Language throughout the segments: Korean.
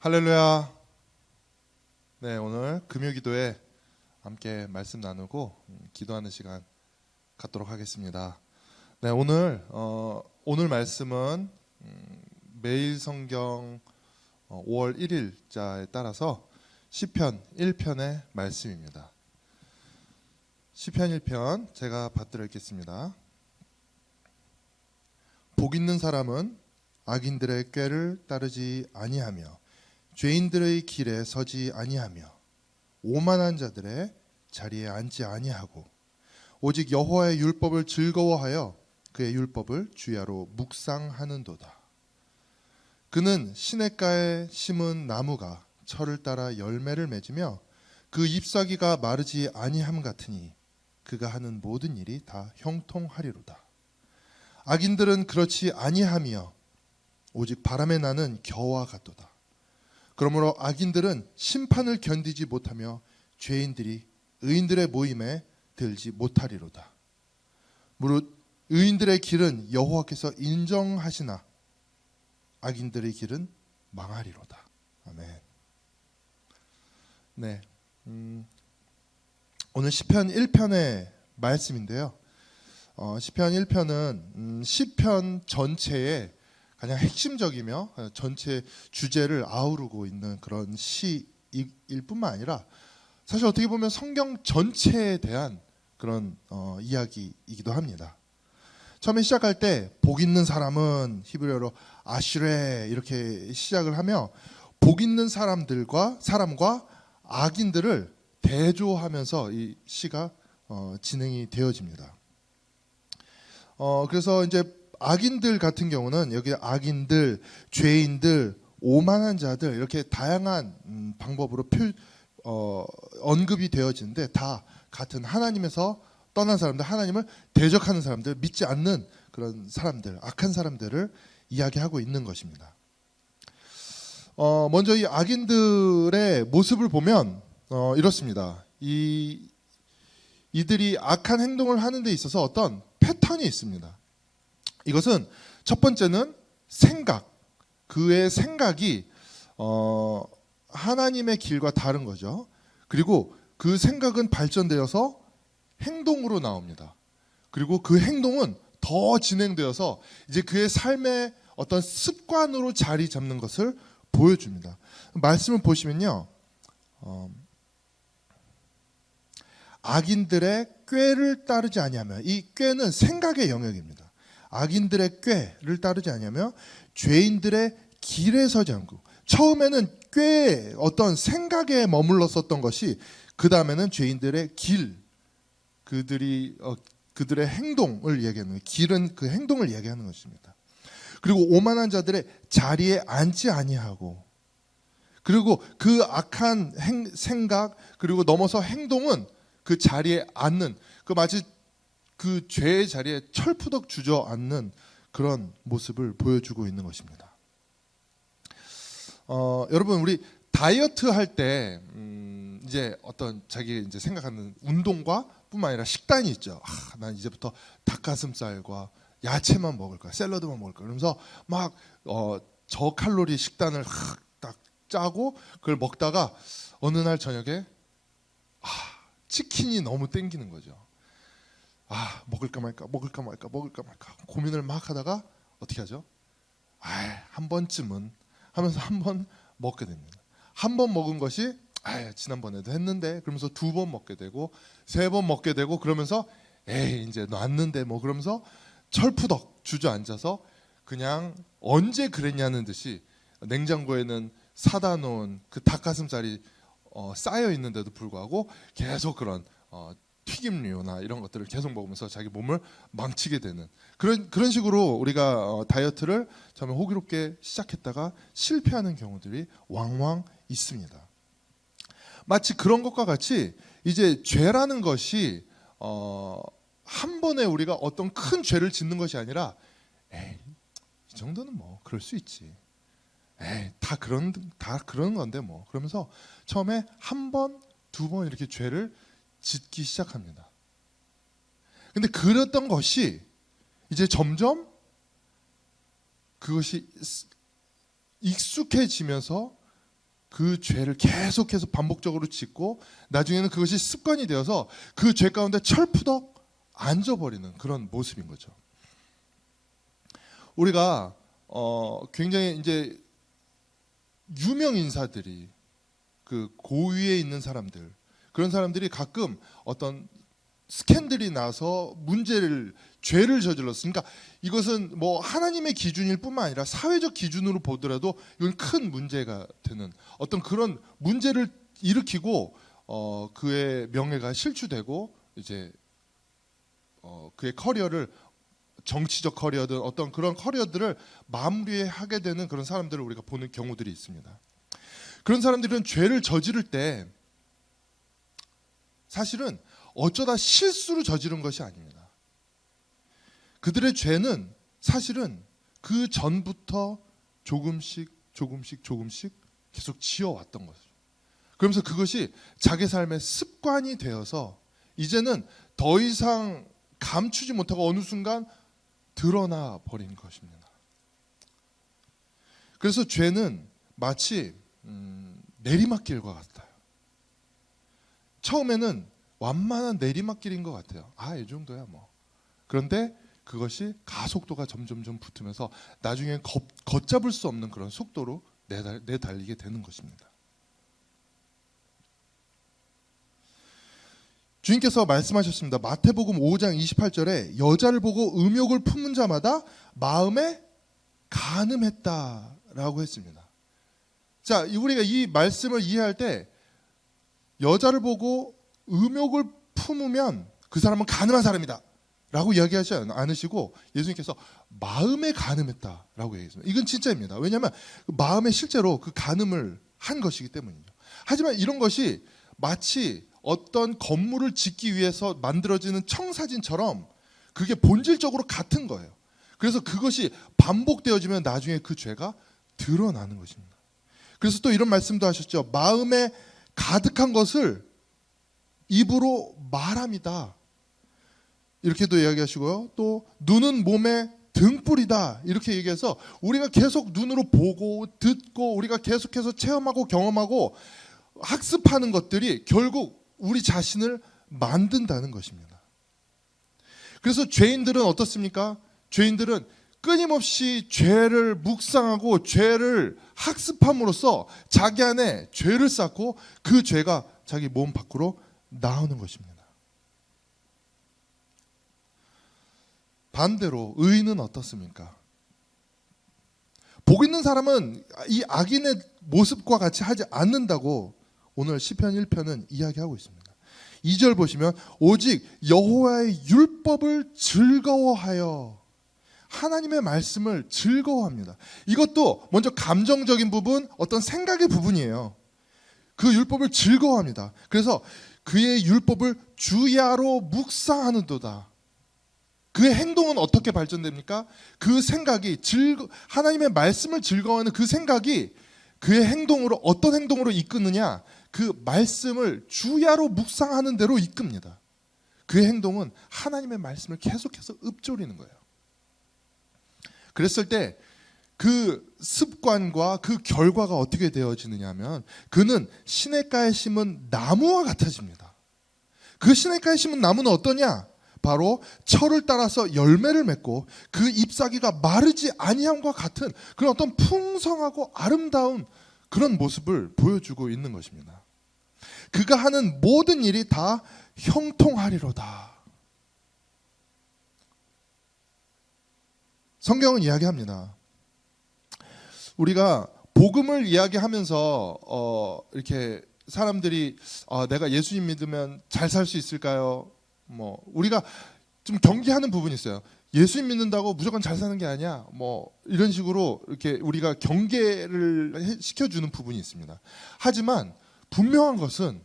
할렐루야. 네, 오늘 금요기도에 함께 말씀 나누고 기도하는 시간 갖도록 하겠습니다. 네, 오늘 말씀은 매일 성경 5월 1일자에 따라서 시편 1편의 말씀입니다. 시편 1편 제가 받들어 읽겠습니다. 복 있는 사람은 악인들의 꾀를 따르지 아니하며 죄인들의 길에 서지 아니하며 오만한 자들의 자리에 앉지 아니하고 오직 여호와의 율법을 즐거워하여 그의 율법을 주야로 묵상하는도다. 그는 시냇가에 심은 나무가 철을 따라 열매를 맺으며 그 잎사귀가 마르지 아니함 같으니 그가 하는 모든 일이 다 형통하리로다. 악인들은 그렇지 아니하며 오직 바람에 나는 겨와 같도다. 그러므로 악인들은 심판을 견디지 못하며 죄인들이 의인들의 모임에 들지 못하리로다. 무릇 의인들의 길은 여호와께서 인정하시나 악인들의 길은 망하리로다. 아멘. 네, 오늘 시편 1편의 말씀인데요. 시편 1편은 시편 전체의 가장 핵심적이며 전체 주제를 아우르고 있는 그런 시일 뿐만 아니라 사실 어떻게 보면 성경 전체에 대한 그런 이야기이기도 합니다. 처음에 시작할 때 복 있는 사람은 히브리어로 아슈레 이렇게 시작을 하며 복 있는 사람과 악인들을 대조하면서 이 시가 진행이 되어집니다. 그래서 이제 악인들 같은 경우는 여기 악인들, 죄인들, 오만한 자들 이렇게 다양한 방법으로 언급이 되어지는데 다 같은 하나님에서 떠난 사람들, 하나님을 대적하는 사람들, 믿지 않는 그런 사람들, 악한 사람들을 이야기하고 있는 것입니다. 먼저 이 악인들의 모습을 보면 이렇습니다. 이들이 악한 행동을 하는 데 있어서 어떤 패턴이 있습니다. 이것은 첫 번째는 생각, 그의 생각이 하나님의 길과 다른 거죠. 그리고 그 생각은 발전되어서 행동으로 나옵니다. 그리고 그 행동은 더 진행되어서 이제 그의 삶의 어떤 습관으로 자리 잡는 것을 보여줍니다. 말씀을 보시면요, 악인들의 꾀를 따르지 아니하며, 이 꾀는 생각의 영역입니다. 악인들의 꾀를 따르지 아니하며 죄인들의 길에 서지 않고, 처음에는 꾀의 어떤 생각에 머물렀었던 것이 그 다음에는 죄인들의 길, 그들의 행동을 얘기하는 거예요. 길은 그 행동을 얘기하는 것입니다. 그리고 오만한 자들의 자리에 앉지 아니하고, 그리고 그 악한 생각 그리고 넘어서 행동은 그 자리에 앉는, 그 마치 그 죄의 자리에 철푸덕 주저앉는 그런 모습을 보여주고 있는 것입니다. 여러분, 우리 다이어트 할 때 이제 어떤 자기 이제 생각하는 운동과 뿐만 아니라 식단이 있죠. 난 이제부터 닭가슴살과 야채만 먹을 거야, 샐러드만 먹을 거야. 그러면서 막 저칼로리 식단을 딱 짜고 그걸 먹다가 어느 날 저녁에 치킨이 너무 땡기는 거죠. 먹을까 말까 고민을 막 하다가 어떻게 하죠? 한 번쯤은 하면서 한 번 먹게 됩니다. 한 번 먹은 것이 지난번에도 했는데 그러면서 두 번 먹게 되고 세 번 먹게 되고 그러면서 이제 놨는데 뭐 그러면서 철푸덕 주저앉아서 그냥 언제 그랬냐는 듯이 냉장고에는 사다 놓은 그 닭가슴살이 쌓여 있는데도 불구하고 계속 그런 튀김류나 이런 것들을 계속 먹으면서 자기 몸을 망치게 되는 그런 식으로 우리가 다이어트를 처음에 호기롭게 시작했다가 실패하는 경우들이 왕왕 있습니다. 마치 그런 것과 같이 이제 죄라는 것이 한 번에 우리가 어떤 큰 죄를 짓는 것이 아니라 이 정도는 뭐 그럴 수 있지, 다 그런 건데 뭐 그러면서 처음에 한 번, 두 번 이렇게 죄를 짓기 시작합니다. 근데 그랬던 것이 이제 점점 그것이 익숙해지면서 그 죄를 계속해서 반복적으로 짓고 나중에는 그것이 습관이 되어서 그 죄 가운데 철푸덕 앉아버리는 그런 모습인 거죠. 우리가 굉장히 이제 유명 인사들이 그 고위에 있는 사람들, 그런 사람들이 가끔 어떤 스캔들이 나서 죄를 저질렀으니까 이것은 뭐 하나님의 기준일 뿐만 아니라 사회적 기준으로 보더라도 이건 큰 문제가 되는 어떤 그런 문제를 일으키고 그의 명예가 실추되고 이제 그의 커리어를 정치적 커리어든 어떤 그런 커리어들을 마무리하게 되는 그런 사람들을 우리가 보는 경우들이 있습니다. 그런 사람들은 죄를 저지를 때 사실은 어쩌다 실수로 저지른 것이 아닙니다. 그들의 죄는 사실은 그 전부터 조금씩 계속 지어왔던 거죠. 그러면서 그것이 자기 삶의 습관이 되어서 이제는 더 이상 감추지 못하고 어느 순간 드러나 버린 것입니다. 그래서 죄는 마치 내리막길과 같아요. 처음에는 완만한 내리막길인 것 같아요. 이 정도야 뭐. 그런데 그것이 가속도가 점점 붙으면서 나중에 걷잡을 수 없는 그런 속도로 내달리게 되는 것입니다. 주님께서 말씀하셨습니다. 마태복음 5장 28절에 여자를 보고 음욕을 품은 자마다 마음에 간음했다라고 했습니다. 자, 우리가 이 말씀을 이해할 때 여자를 보고 음욕을 품으면 그 사람은 간음한 사람이다 라고 이야기하지 않으시고 예수님께서 마음에 간음했다라고 얘기했습니다. 이건 진짜입니다. 왜냐하면 마음에 실제로 그 간음을 한 것이기 때문이죠. 하지만 이런 것이 마치 어떤 건물을 짓기 위해서 만들어지는 청사진처럼 그게 본질적으로 같은 거예요. 그래서 그것이 반복되어지면 나중에 그 죄가 드러나는 것입니다. 그래서 또 이런 말씀도 하셨죠. 마음에 가득한 것을 입으로 말함이다. 이렇게도 이야기하시고요. 또 눈은 몸의 등불이다. 이렇게 얘기해서 우리가 계속 눈으로 보고 듣고 우리가 계속해서 체험하고 경험하고 학습하는 것들이 결국 우리 자신을 만든다는 것입니다. 그래서 죄인들은 어떻습니까? 죄인들은 끊임없이 죄를 묵상하고 죄를 학습함으로써 자기 안에 죄를 쌓고 그 죄가 자기 몸 밖으로 나오는 것입니다. 반대로 의인은 어떻습니까? 복 있는 사람은 이 악인의 모습과 같이 하지 않는다고 오늘 시편 1편은 이야기하고 있습니다. 2절 보시면 오직 여호와의 율법을 즐거워하여 하나님의 말씀을 즐거워합니다. 이것도 먼저 감정적인 부분, 어떤 생각의 부분이에요. 그 율법을 즐거워합니다. 그래서 그의 율법을 주야로 묵상하는도다. 그의 행동은 어떻게 발전됩니까? 그 생각이 하나님의 말씀을 즐거워하는 그 생각이 그의 행동으로 어떤 행동으로 이끄느냐? 그 말씀을 주야로 묵상하는 대로 이끕니다. 그의 행동은 하나님의 말씀을 계속해서 읊조리는 거예요. 그랬을 때 그 습관과 그 결과가 어떻게 되어지느냐 하면 그는 시냇가에 심은 나무와 같아집니다. 그 시냇가에 심은 나무는 어떠냐? 바로 철을 따라서 열매를 맺고 그 잎사귀가 마르지 아니함과 같은 그런 어떤 풍성하고 아름다운 그런 모습을 보여주고 있는 것입니다. 그가 하는 모든 일이 다 형통하리로다. 성경은 이야기합니다. 우리가 복음을 이야기하면서 이렇게 사람들이 내가 예수님 믿으면 잘 살 수 있을까요? 뭐 우리가 좀 경계하는 부분이 있어요. 예수님 믿는다고 무조건 잘 사는 게 아니야. 뭐 이런 식으로 이렇게 우리가 경계를 시켜주는 부분이 있습니다. 하지만 분명한 것은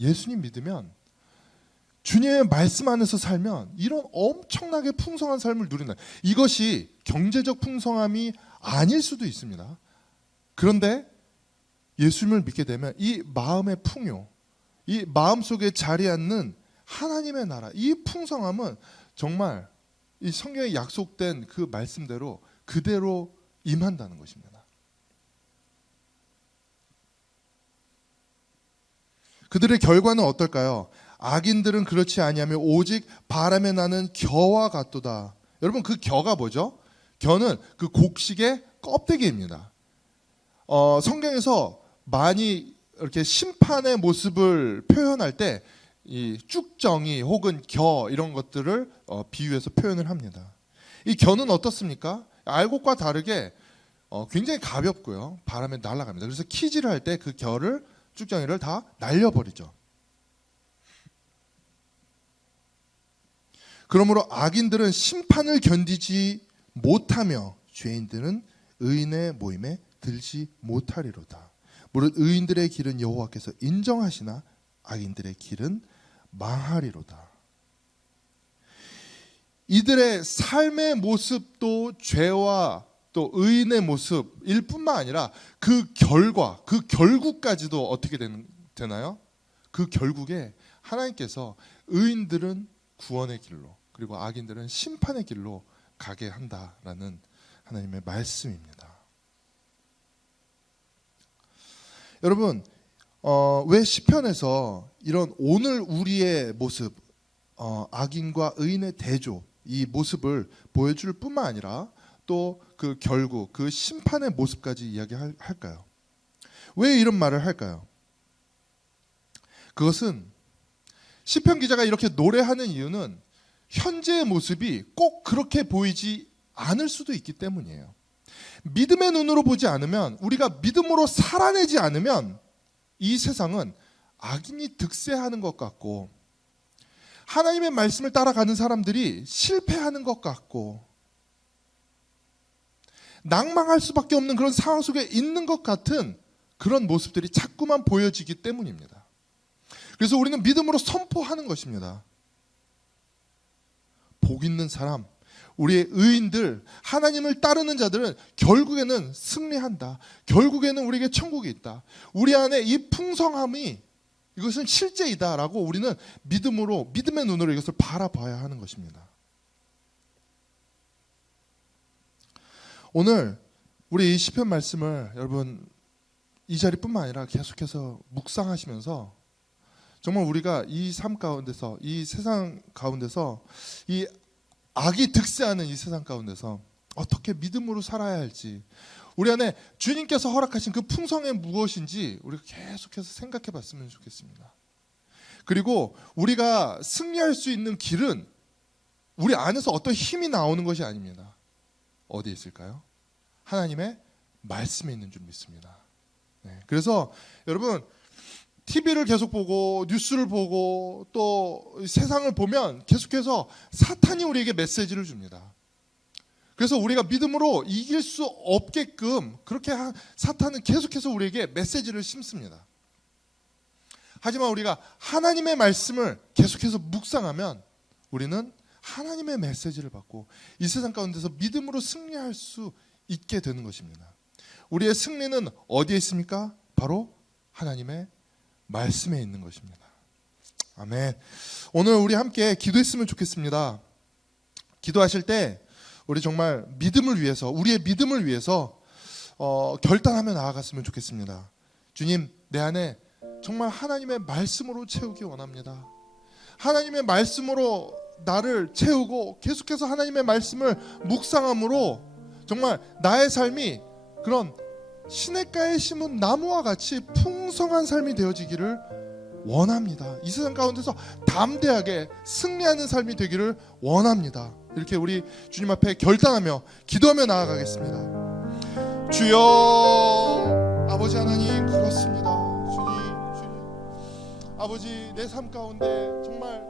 예수님 믿으면 주님의 말씀 안에서 살면 이런 엄청나게 풍성한 삶을 누리는, 이것이 경제적 풍성함이 아닐 수도 있습니다. 그런데 예수님을 믿게 되면 이 마음의 풍요, 이 마음속에 자리 앉는 하나님의 나라, 이 풍성함은 정말 이 성경에 약속된 그 말씀대로 그대로 임한다는 것입니다. 그들의 결과는 어떨까요? 악인들은 그렇지 아니하며 오직 바람에 나는 겨와 같도다. 여러분, 그 겨가 뭐죠? 겨는 그 곡식의 껍데기입니다. 성경에서 많이 이렇게 심판의 모습을 표현할 때 이 쭉정이 혹은 겨 이런 것들을 비유해서 표현을 합니다. 이 겨는 어떻습니까? 알곡과 다르게 굉장히 가볍고요. 바람에 날아갑니다. 그래서 키질을 할 때 그 겨를 쭉정이를 다 날려버리죠. 그러므로 악인들은 심판을 견디지 못하며 죄인들은 의인의 모임에 들지 못하리로다. 무릇 의인들의 길은 여호와께서 인정하시나 악인들의 길은 망하리로다. 이들의 삶의 모습도 죄와 또 의인의 모습일 뿐만 아니라 그 결과, 그 결국까지도 어떻게 되나요? 그 결국에 하나님께서 의인들은 구원의 길로 그리고 악인들은 심판의 길로 가게 한다라는 하나님의 말씀입니다. 여러분, 왜 시편에서 이런 오늘 우리의 모습, 악인과 의인의 대조 이 모습을 보여줄 뿐만 아니라 또 그 결국 그 심판의 모습까지 이야기할까요? 왜 이런 말을 할까요? 그것은 시편 기자가 이렇게 노래하는 이유는 현재의 모습이 꼭 그렇게 보이지 않을 수도 있기 때문이에요. 믿음의 눈으로 보지 않으면, 우리가 믿음으로 살아내지 않으면 이 세상은 악인이 득세하는 것 같고 하나님의 말씀을 따라가는 사람들이 실패하는 것 같고 낭망할 수밖에 없는 그런 상황 속에 있는 것 같은 그런 모습들이 자꾸만 보여지기 때문입니다. 그래서 우리는 믿음으로 선포하는 것입니다. 복 있는 사람, 우리의 의인들, 하나님을 따르는 자들은 결국에는 승리한다. 결국에는 우리에게 천국이 있다. 우리 안에 이 풍성함이 이것은 실제이다라고 우리는 믿음으로, 믿음의 눈으로 이것을 바라봐야 하는 것입니다. 오늘 우리 이 시편 말씀을 여러분 이 자리뿐만 아니라 계속해서 묵상하시면서 정말 우리가 이 삶 가운데서, 이 세상 가운데서, 이 악이 득세하는 이 세상 가운데서 어떻게 믿음으로 살아야 할지, 우리 안에 주님께서 허락하신 그 풍성이 무엇인지 우리가 계속해서 생각해 봤으면 좋겠습니다. 그리고 우리가 승리할 수 있는 길은 우리 안에서 어떤 힘이 나오는 것이 아닙니다. 어디에 있을까요? 하나님의 말씀에 있는 줄 믿습니다. 네. 그래서 여러분, TV를 계속 보고 뉴스를 보고 또 세상을 보면 계속해서 사탄이 우리에게 메시지를 줍니다. 그래서 우리가 믿음으로 이길 수 없게끔 그렇게 사탄은 계속해서 우리에게 메시지를 심습니다. 하지만 우리가 하나님의 말씀을 계속해서 묵상하면 우리는 하나님의 메시지를 받고 이 세상 가운데서 믿음으로 승리할 수 있게 되는 것입니다. 우리의 승리는 어디에 있습니까? 바로 하나님의 말씀에 있는 것입니다. 아멘. 오늘 우리 함께 기도했으면 좋겠습니다. 기도하실 때 우리 정말 믿음을 위해서, 우리의 믿음을 위해서 결단하며 나아갔으면 좋겠습니다. 주님, 내 안에 정말 하나님의 말씀으로 채우기 원합니다. 하나님의 말씀으로 나를 채우고 계속해서 하나님의 말씀을 묵상함으로 정말 나의 삶이 그런 시냇가에 심은 나무와 같이 풍성한 삶이 되어지기를 원합니다. 이 세상 가운데서 담대하게 승리하는 삶이 되기를 원합니다. 이렇게 우리 주님 앞에 결단하며 기도하며 나아가겠습니다. 주여, 아버지 하나님, 그렇습니다. 주님, 아버지, 내 삶 가운데 정말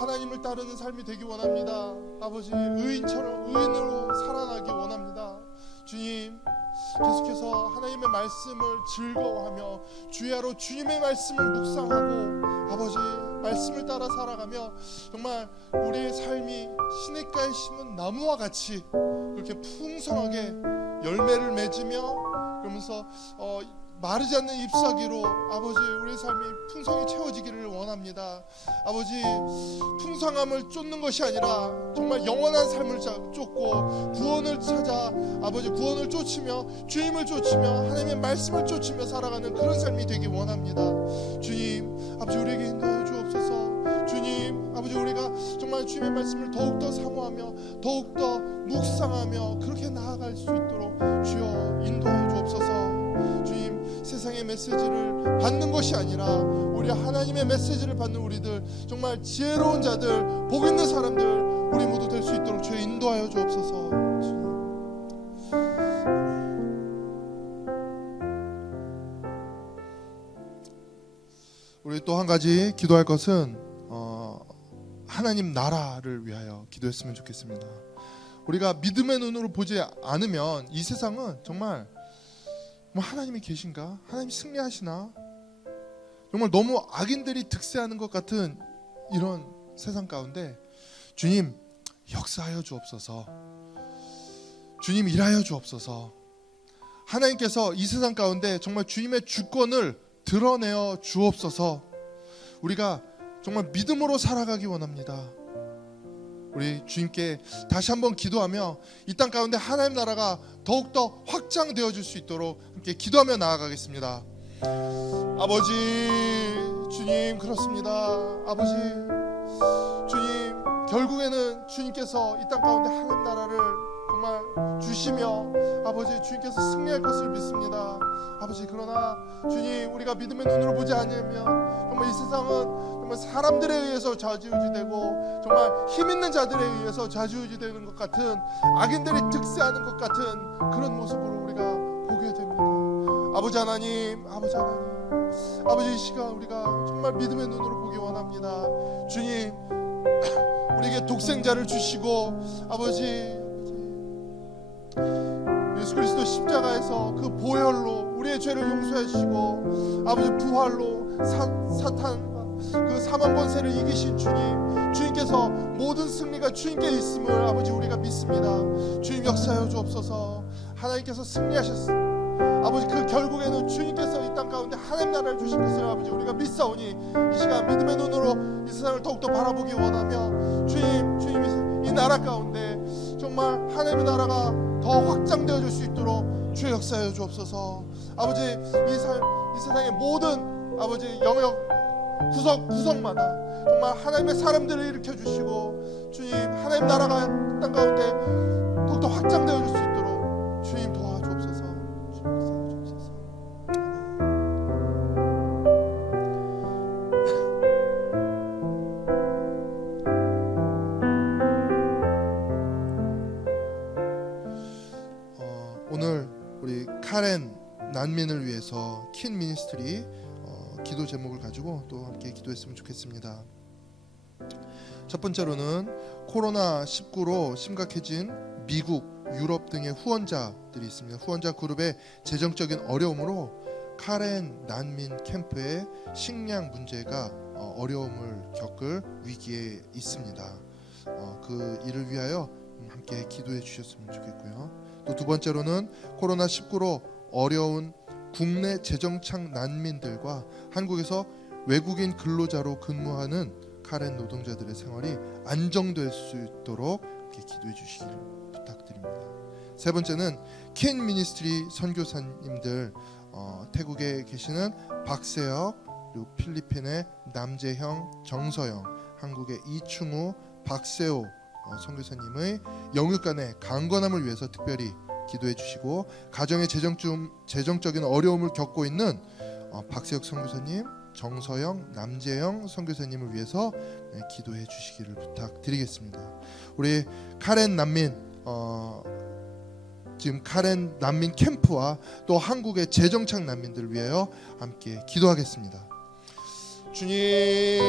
하나님을 따르는 삶이 되기 원합니다. 아버지, 의인으로 살아나기 원합니다. 주님, 계속해서 하나님의 말씀을 즐거워하며 주야로 주님의 말씀을 묵상하고 아버지 말씀을 따라 살아가며 정말 우리의 삶이 시냇가에 심은 나무와 같이 그렇게 풍성하게 열매를 맺으며 그러면서 마르지 않는 잎사귀로 아버지 우리의 삶이 풍성히 채워지기를 원합니다. 아버지 풍성함을 쫓는 것이 아니라 정말 영원한 삶을 쫓고 구원을 찾아 아버지 구원을 쫓으며 주님을 쫓으며 하나님의 말씀을 쫓으며 살아가는 그런 삶이 되기 원합니다. 주님 아버지 우리에게 인도하여 주옵소서. 주님 아버지 우리가 정말 주님의 말씀을 더욱더 사모하며 더욱더 묵상하며 그렇게 나아갈 수 있도록 주여 인도하여 주옵소서. 주님 세상의 메시지를 받는 것이 아니라 우리 하나님의 메시지를 받는 우리들 정말 지혜로운 자들 복 있는 사람들 우리 모두 될 수 있도록 주여 인도하여 주옵소서. 주님. 우리 또 한 가지 기도할 것은 하나님 나라를 위하여 기도했으면 좋겠습니다. 우리가 믿음의 눈으로 보지 않으면 이 세상은 정말 하나님이 계신가? 하나님이 승리하시나? 정말 너무 악인들이 득세하는 것 같은 이런 세상 가운데 주님 역사하여 주옵소서. 주님 일하여 주옵소서. 하나님께서 이 세상 가운데 정말 주님의 주권을 드러내어 주옵소서. 우리가 정말 믿음으로 살아가기 원합니다. 우리 주님께 다시 한번 기도하며 이 땅 가운데 하나님 나라가 더욱더 확장되어질 수 있도록 함께 기도하며 나아가겠습니다. 아버지 주님 그렇습니다. 아버지 주님 결국에는 주님께서 이 땅 가운데 하나님 나라를 정말 주시며 아버지 주님께서 승리할 것을 믿습니다. 아버지 그러나 주님 우리가 믿음의 눈으로 보지 않으면 정말 이 세상은 정말 사람들에 의해서 좌지우지되고 정말 힘 있는 자들에 의해서 좌지우지되는 것 같은 악인들이 득세하는 것 같은 그런 모습으로 우리가 보게 됩니다. 아버지 하나님 아버지 이 시간 우리가 정말 믿음의 눈으로 보기 원합니다. 주님 우리에게 독생자를 주시고 아버지 예수 그리스도 십자가에서 그 보혈로 우리의 죄를 용서해 주시고 아버지 부활로 사탄 그 사망 권세를 이기신 주님께서 모든 승리가 주님께 있음을 아버지 우리가 믿습니다. 주님 역사하여 주옵소서. 하나님께서 승리하셨습니다. 아버지 그 결국에는 주님께서 이 땅 가운데 하나님 나라를 주신 것을 아버지 우리가 믿사오니 이 시간 믿음의 눈으로 이 세상을 더욱더 바라보기 원하며 주님이 이 나라 가운데 정말 하나님의 나라가 더 확장되어질 수 있도록 주의 역사하여 주옵소서. 아버지 이 세상의 모든 아버지 영역 구석마다 정말 하나님의 사람들을 일으켜 주시고 주님 하나님 나라가 땅 가운데 더욱더 확장되어질 수 있도록 주님 도와주옵소서. 주님 역사하여 주옵소서. 오늘 우리 카렌 난민을 위해서 킨 미니스트리 기도 제목을 가지고 또 함께 기도했으면 좋겠습니다. 첫 번째로는 코로나19로 심각해진 미국, 유럽 등의 후원자들이 있습니다. 후원자 그룹의 재정적인 어려움으로 카렌 난민 캠프의 식량 문제가 어려움을 겪을 위기에 있습니다. 그 일을 위하여 함께 기도해 주셨으면 좋겠고요. 또 두 번째로는 코로나19로 어려운 국내 재정착 난민들과 한국에서 외국인 근로자로 근무하는 카렌 노동자들의 생활이 안정될 수 있도록 이렇게 기도해 주시기를 부탁드립니다. 세 번째는 킨 미니스트리 선교사님들 태국에 계시는 박세혁, 그리고 필리핀의 남재형, 정서영, 한국의 이충우, 박세호 선교사님의 영육간의 강건함을 위해서 특별히 기도해 주시고 가정의 재정적인 어려움을 겪고 있는 박세혁 선교사님, 정서영, 남재영 선교사님을 위해서 기도해 주시기를 부탁드리겠습니다. 우리 카렌 난민 지금 카렌 난민 캠프와 또 한국의 재정착 난민들을 위하여 함께 기도하겠습니다. 주님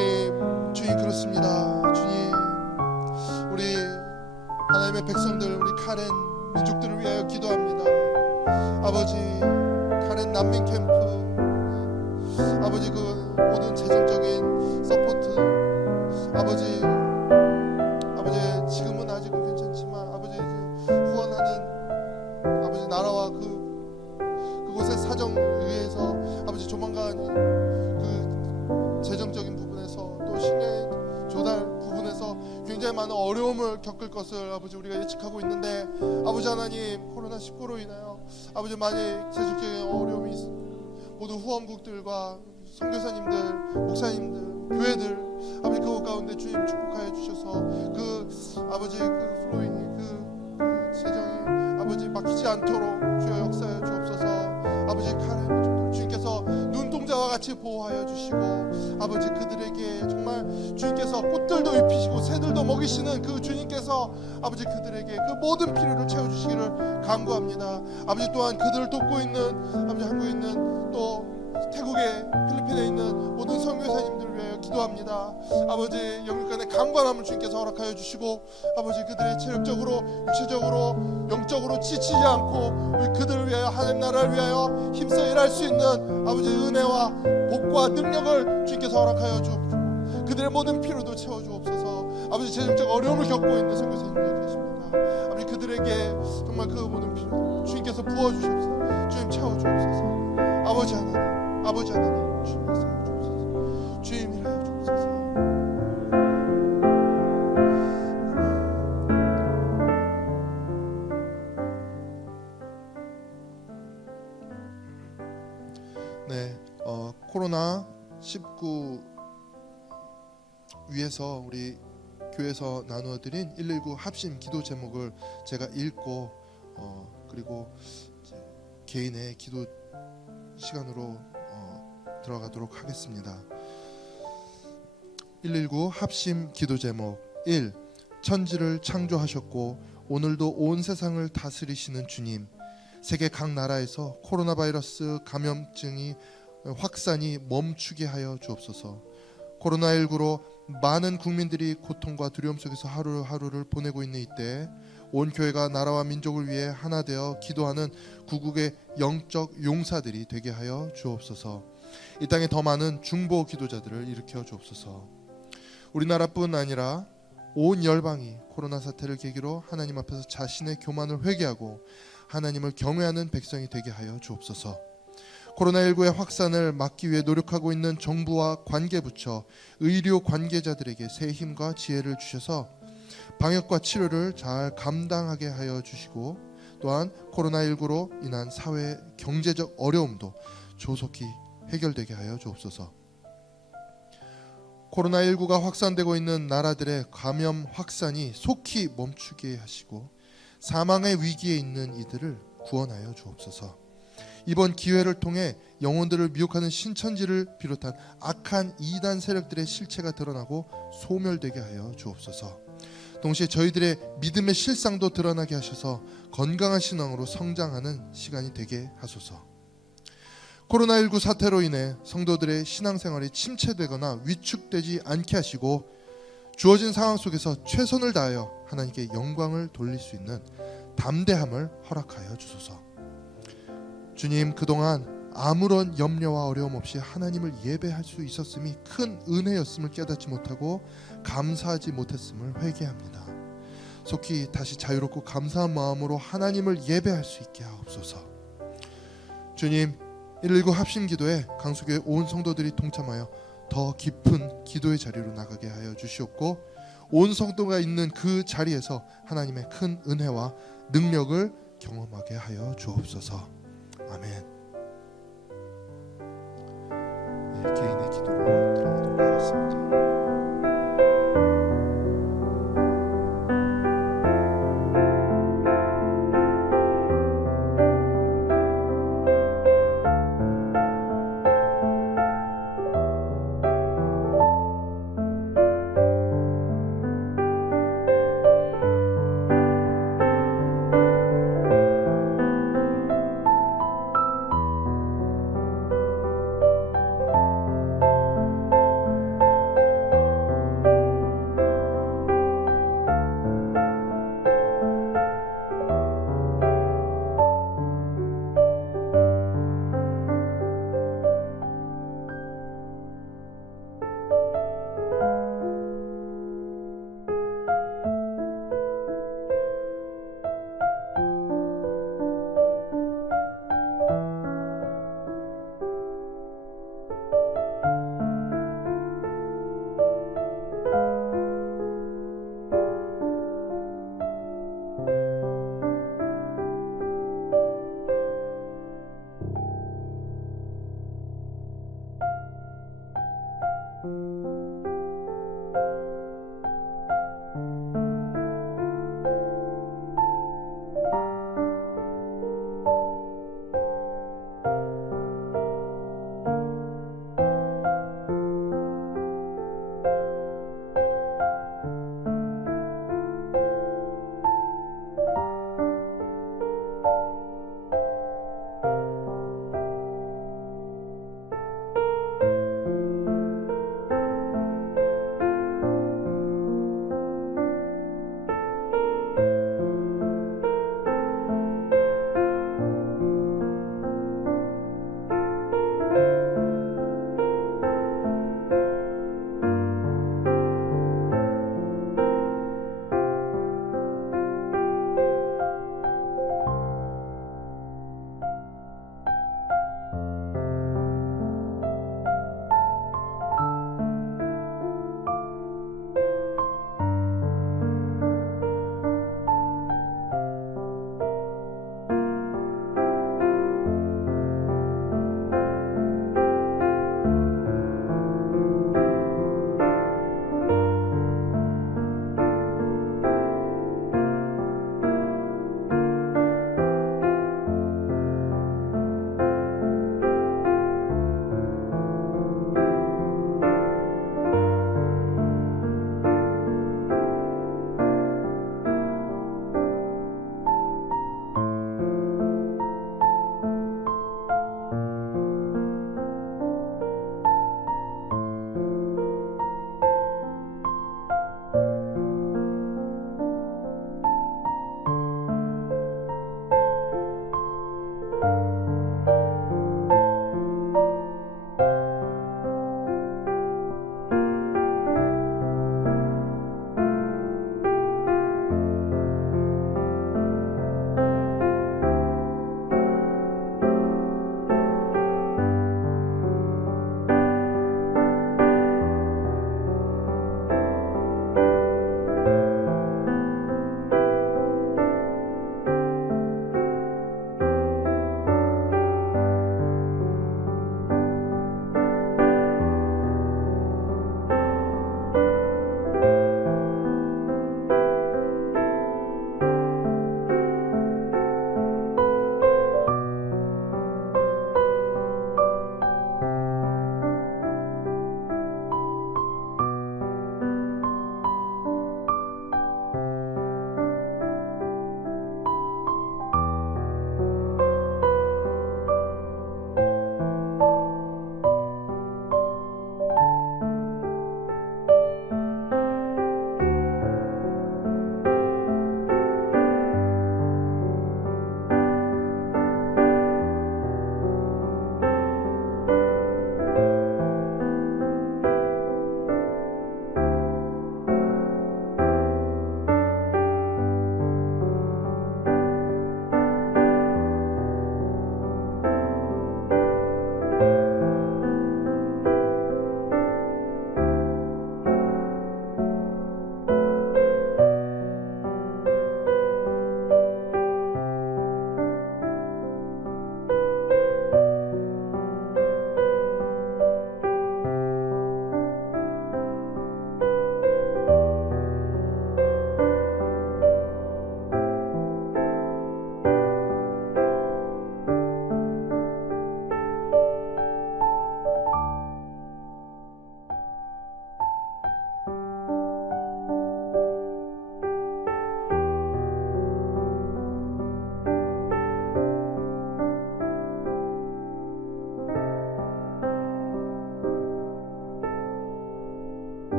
그렇습니다. 주님 우리 하나님의 백성들 우리 카렌 민족들을 위하여 기도합니다. 아버지 카렌 난민 캠프 아버지 그 모든 재정적인 서포트 아버지 지금은 아직은 괜찮지만 아버지 이제 후원하는 아버지 나라와 그곳에 사정 위에서 아버지 조만간 그 재정적인 부분에서 또 식량 조달 부분에서 굉장히 많은 어려움을 겪을 것을 아버지 우리가 예측하고 있는데, 아버지 하나님, 코로나19로 인하여 아버지 많이 재정적인 어려움이 모든 후원국들과 선교사님들, 목사님들, 교회들 아버지 그것 가운데 주님 축복하여 주셔서 그 아버지 그 플로잉이 그 재정이 아버지 막히지 않도록 주여 역사하여 주옵소서. 아버지 카레 주님께서 눈동자와 같이 보호하여 주시고 아버지 그들에게 정말 주님께서 꽃들도 입히시고 새들도 먹이시는 그 주님께서 아버지 그들에게 그 모든 필요를 채워주시기를 간구합니다. 아버지 또한 그들을 돕고 있는 아버지 한국에 있는 또 태국에 필리핀에 있는 모든 선교사님들을 위하여 기도합니다. 아버지 영육간의 강건함을 주님께서 허락하여 주시고 아버지 그들의 체력적으로 육체적으로 영적으로 지치지 않고 우리 그들을 위하여 하나님 나라를 위하여 힘써 일할 수 있는 아버지 은혜와 복과 능력을 주님께서 허락하여 주옵소서. 그들의 모든 필요도 채워주옵소서. 아버지 재정적 어려움을 겪고 있는 선교사님들 계십니다. 아버지 그들에게 정말 그 모든 필요 주님께서 부어주시옵소서. 주님 채워주옵소서. 아버지 하나님, 아버지 하나님 주님 말씀해 주옵소서. 주님 일하여 주옵소서. 네, 코로나 19 위해서 우리 교회에서 나누어드린 119 합심 기도 제목을 제가 읽고 그리고 개인의 기도 시간으로 들어가도록 하겠습니다. 119 합심 기도 제목 1. 천지를 창조하셨고 오늘도 온 세상을 다스리시는 주님, 세계 각 나라에서 코로나 바이러스 감염증이 확산이 멈추게 하여 주옵소서. 코로나19로 많은 국민들이 고통과 두려움 속에서 하루하루를 보내고 있는 이때 온 교회가 나라와 민족을 위해 하나 되어 기도하는 구국의 영적 용사들이 되게 하여 주옵소서. 이 땅에 더 많은 중보 기도자들을 일으켜 주옵소서. 우리나라뿐 아니라 온 열방이 코로나 사태를 계기로 하나님 앞에서 자신의 교만을 회개하고 하나님을 경외하는 백성이 되게 하여 주옵소서. 코로나19의 확산을 막기 위해 노력하고 있는 정부와 관계부처, 의료 관계자들에게 새 힘과 지혜를 주셔서 방역과 치료를 잘 감당하게 하여 주시고, 또한 코로나19로 인한 사회 경제적 어려움도 조속히 해결되게 하여 주옵소서. 코로나19가 확산되고 있는 나라들의 감염 확산이 속히 멈추게 하시고 사망의 위기에 있는 이들을 구원하여 주옵소서. 이번 기회를 통해 영혼들을 미혹하는 신천지를 비롯한 악한 이단 세력들의 실체가 드러나고 소멸되게 하여 주옵소서. 동시에 저희들의 믿음의 실상도 드러나게 하셔서 건강한 신앙으로 성장하는 시간이 되게 하소서. 코로나19 사태로 인해 성도들의 신앙생활이 침체되거나 위축되지 않게 하시고 주어진 상황 속에서 최선을 다하여 하나님께 영광을 돌릴 수 있는 담대함을 허락하여 주소서. 주님, 그동안 아무런 염려와 어려움 없이 하나님을 예배할 수 있었음이 큰 은혜였음을 깨닫지 못하고 감사하지 못했음을 회개합니다. 속히 다시 자유롭고 감사한 마음으로 하나님을 예배할 수 있게 하옵소서. 주님, 119 합심기도에 강수교회 온 성도들이 동참하여 더 깊은 기도의 자리로 나가게 하여 주시옵고, 온 성도가 있는 그 자리에서 하나님의 큰 은혜와 능력을 경험하게 하여 주옵소서. 아멘. 네, 개인의 기도로